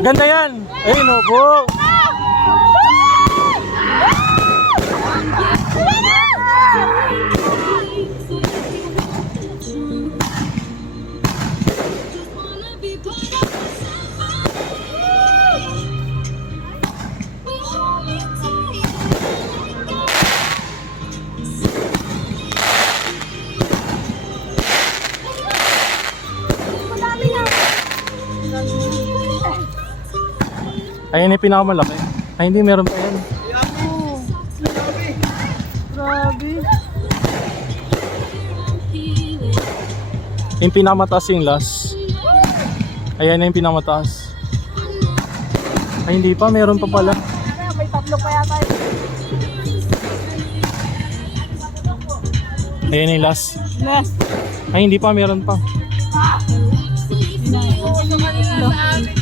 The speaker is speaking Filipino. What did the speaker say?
Ganda yan. Ayun o, po. Ayan yung pinakamalaki. Ay hindi, meron pa yan. Grabe. Yung pinakamataas yung last. Ayan na yung pinakamataas. Ay hindi pa, meron pa pala. May tatlo pa yata yun. Ayan yung last. Last. Ay hindi pa, meron pa. Ito.